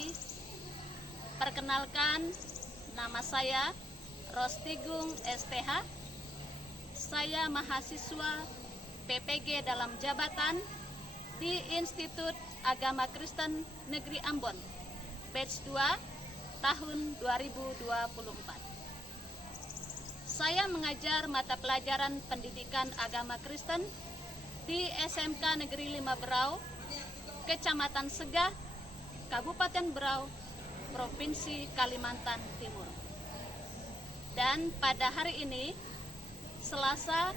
pagi. Perkenalkan, nama saya Rostigung STH. Saya mahasiswa PPG dalam jabatan di Institut Agama Kristen Negeri Ambon, batch 2 tahun 2024. Saya mengajar mata pelajaran pendidikan agama Kristen di SMK Negeri 5 Berau, Kecamatan Segah, Kabupaten Berau, Provinsi Kalimantan Timur. Dan pada hari ini, Selasa,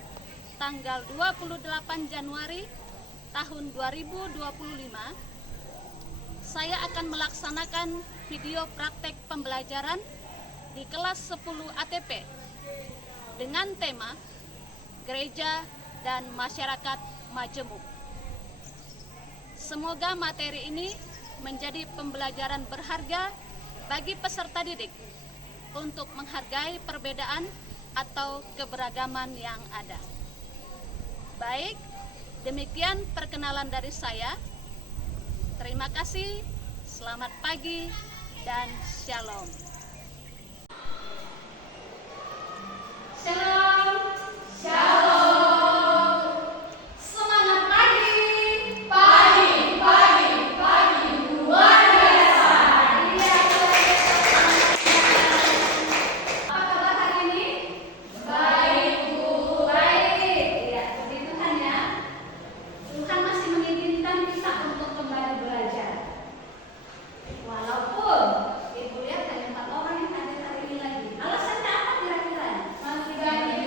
tanggal 28 Januari tahun 2025, saya akan melaksanakan video praktek pembelajaran di kelas 10 ATP dengan tema Gereja dan Masyarakat Majemuk. Semoga materi ini menjadi pembelajaran berharga bagi peserta didik untuk menghargai perbedaan atau keberagaman yang ada. Baik, demikian perkenalan dari saya. Terima kasih, selamat pagi, dan shalom. Shalom. Shalom. Semangat pagi. Pagi luar biasa. Iya. Apa kabar hari ini? Baik, Bu. Baik. Ya, puji Tuhan ya. Tuhan masih mengizinkan kita untuk kembali belajar. Walaupun Ibu lihat hanya 4 orang yang hadir hari ini lagi. Alasannya apa kira-kira? Masih banyak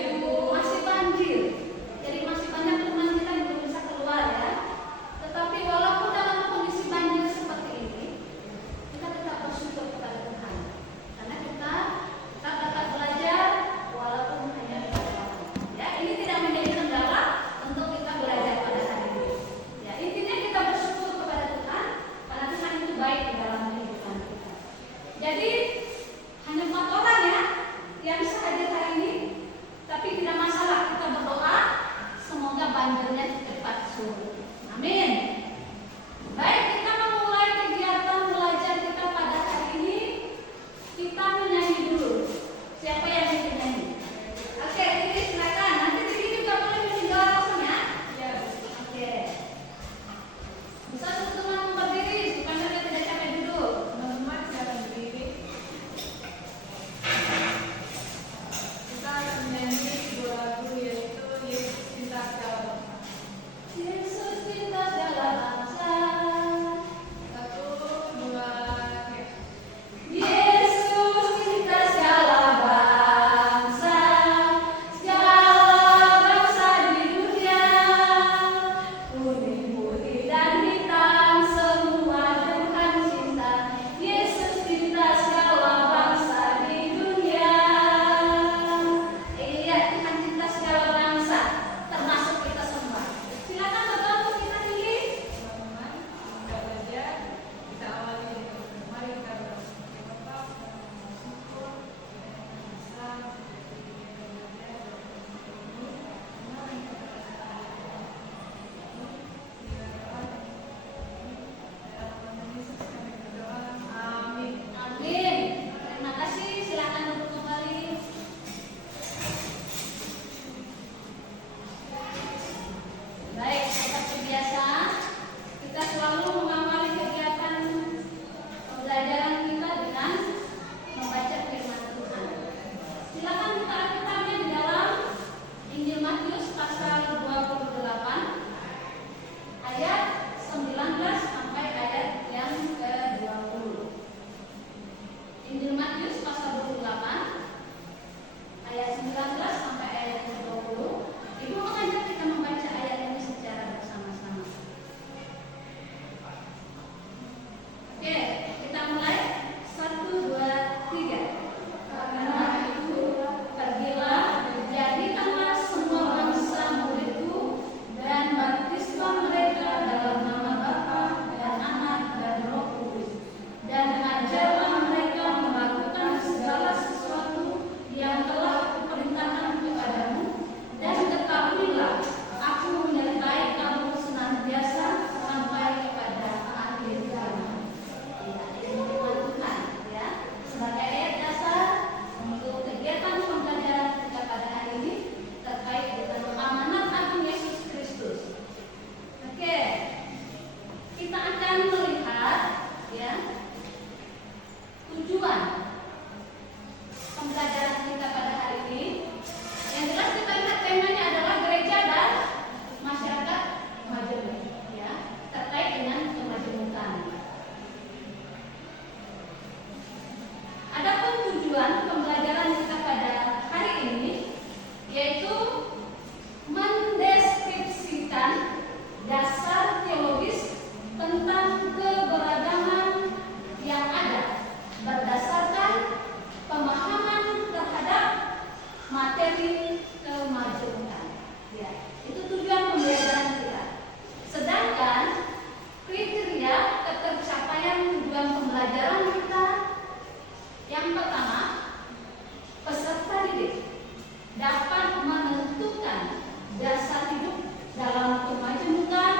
tujuan pembelajaran kita pada hari ini yaitu mendeskripsikan dasar teologis tentang keberagaman yang ada berdasarkan pemahaman terhadap materi kemajemukan. Ya, itu tujuan pembelajaran kita. Sedangkan kriteria ketercapaian tujuan pembelajaran kita yang pertama, peserta didik dapat menentukan dasar hidup dalam kemajemukan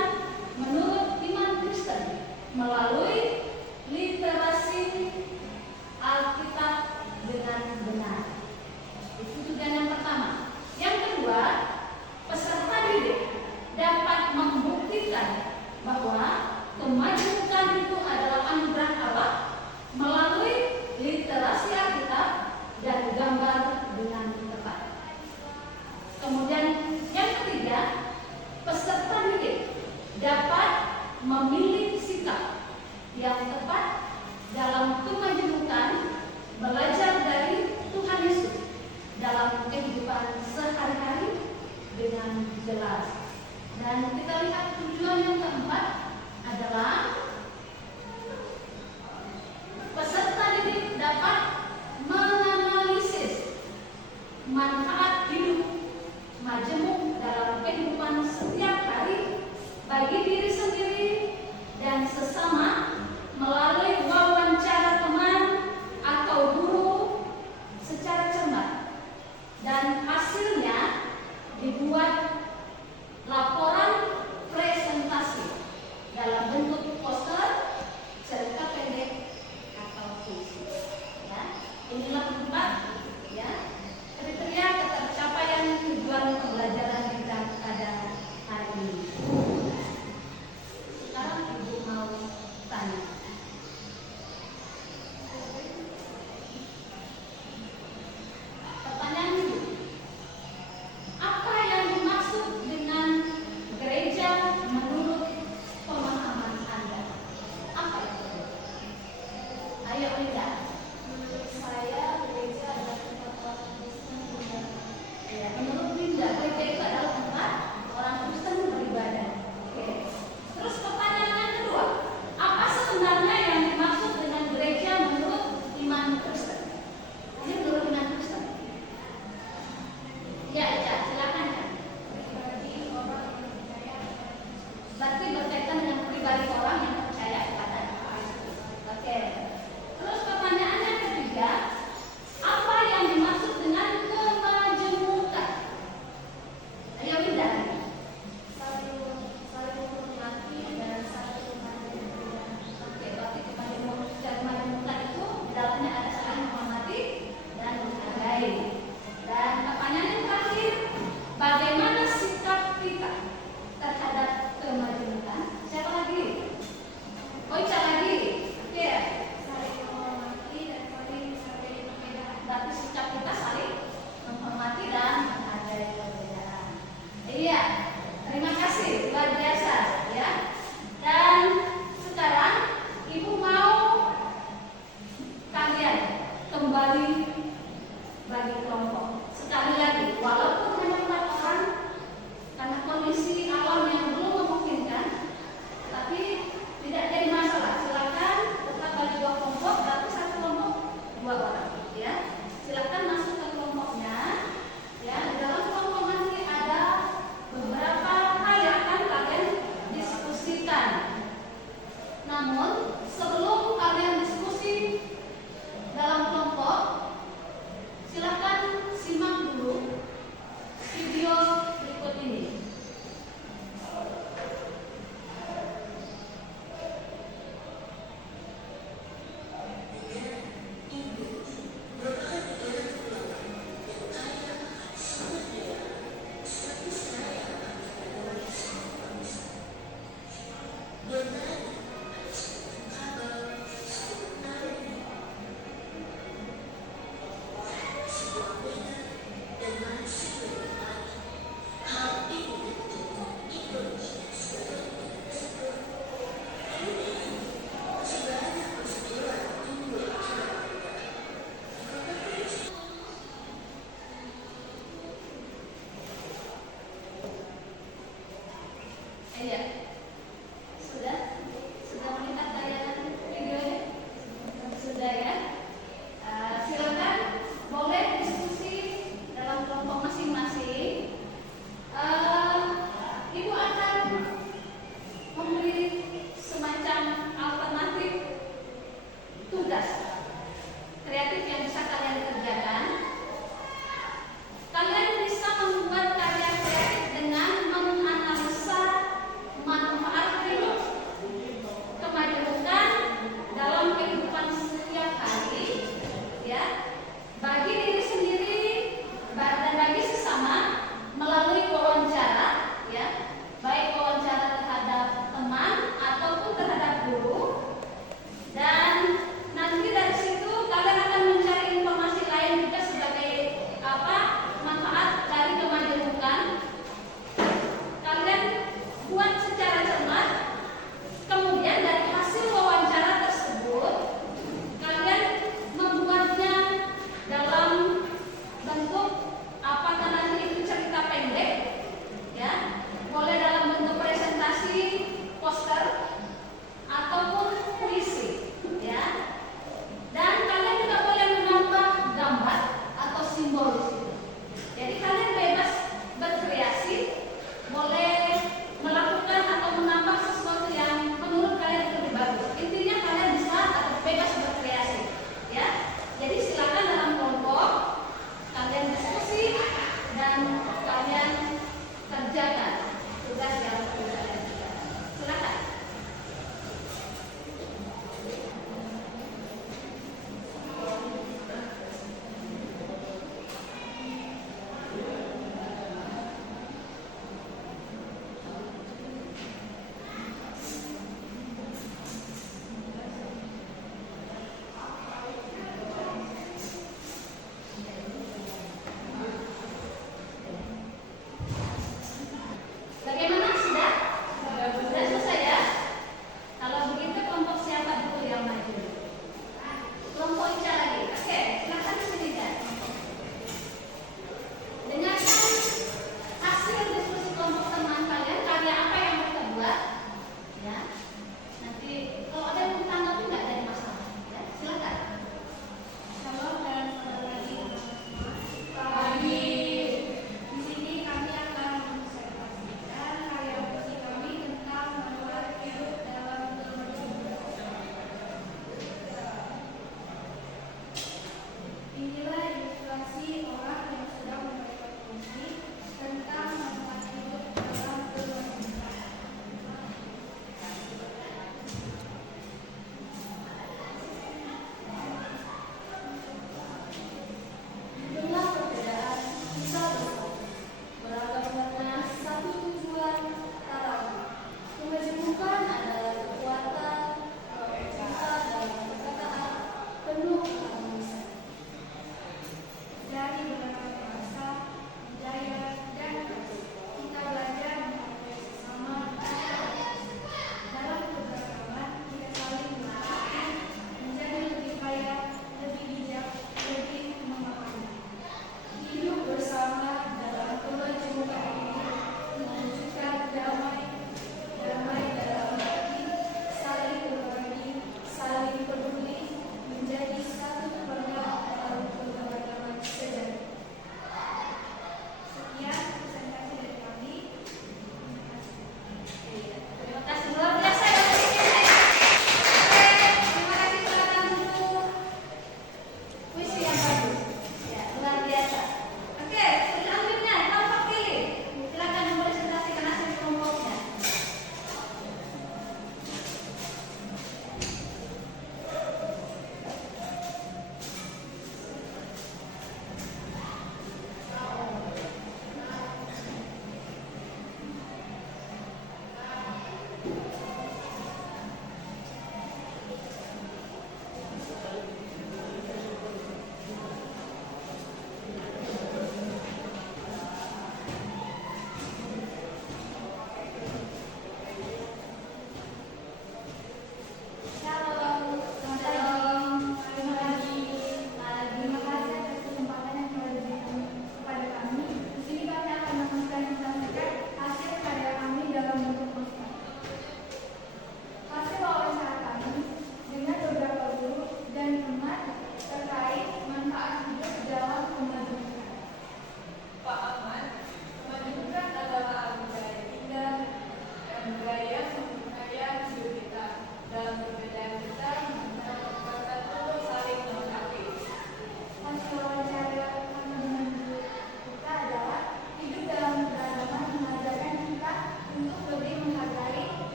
menurut iman Kristen melalui literasi Alkitab dengan benar. Itu tujuan yang pertama. Yang kedua, peserta didik dapat membuktikan bahwa kemajemukan itu adalah anugerah Allah melalui literasi Alkitab dan gambar dengan tepat. Kemudian yang ketiga, peserta didik dapat memilih sikap yang tepat dalam kemajemukan belajar dari Tuhan Yesus dalam kehidupan sehari-hari dengan jelas. Dan kita lihat tujuan yang keempat adalah peserta didik dapat menganalisis manfaat hidup majemuk dalam kehidupan setiap hari bagi diri sendiri dan sesama melalui wawancara teman atau guru secara cermat, dan hasilnya dibuat laporan presentasi dalam bentuk poster, cerita pendek atau puisi. Ya, inilah 4 ya kriteria ketercapaian tujuan pembelajaran kita pada hari ini. Sekarang Ibu mau tanya. Pertanyaan Ibu, apa yang dimaksud dengan gereja menurut pemahaman Anda? Apa itu? Ayo Linda. Menurut saya, gereja adalah tempat orang Kristen beribadah. Ya, menurut Linda, gereja itu adalah tempat orang Kristen beribadah. Oke. Terus pertanyaan yang kedua, apa sebenarnya yang dimaksud dengan gereja menurut iman Kristen? Ini menurut iman Kristen. Ya, silakan ya. Bagi orang yang percaya Berarti berkaitan dengan pribadi orang yang percaya kepada Kristus. Oke. Terus pertanyaan yang ketiga, apa yang dimaksud dengan kemajemukan? tugas kreatif yang bisa kalian kerjakan. Kalian bisa membuat karya kreatif dengan menganalisa manfaat hidup, kemajuan dalam kehidupan setiap hari, ya, bagi diri sendiri dan bagi sesama melalui wawancara, ya, baik wawancara terhadap teman ataupun terhadap guru, dan nanti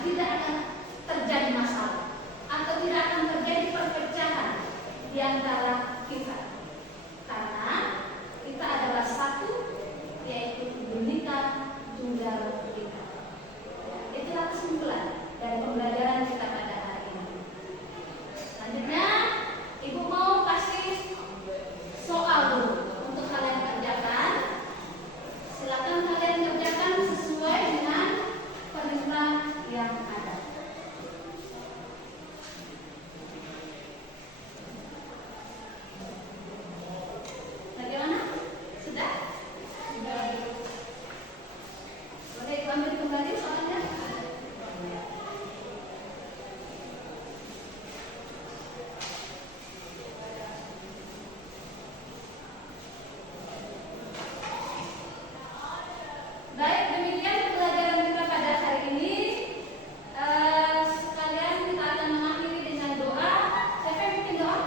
tidak akan terjadi masalah atau tidak akan terjadi perpecahan di antara kita. Karena kita adalah satu, yaitu Bhinneka Tunggal Ika. Itulah kesimpulan dari pembelajaran kita pada hari ini. Selanjutnya, Ibu mau kasih soal dulu untuk kalian kerjakan. Silakan kalian kerjakan sesuai dengan perintah yang ada. Bagaimana? Sudah? Sudah. Boleh ambil kembali soalnya. Baik, demikian pembelajaran kita pada hari ini. Sekalian kita akan mengakhiri dengan doa. Siapa yang bikin doa?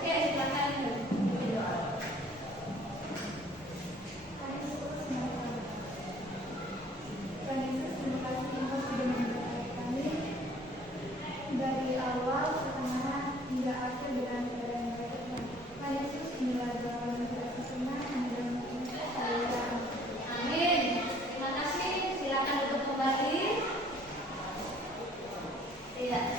Oke, silakan bikin doa. Tuhan Yesus, terima kasih Engkau sudah memberkati kami dari awal, pertengahan, hingga akhir dengan cara yang baik. Tuhan Yesus, inilah doa yang kita senang, dalam saya. Amin. Terima kasih. Silakan duduk kembali. Tidak.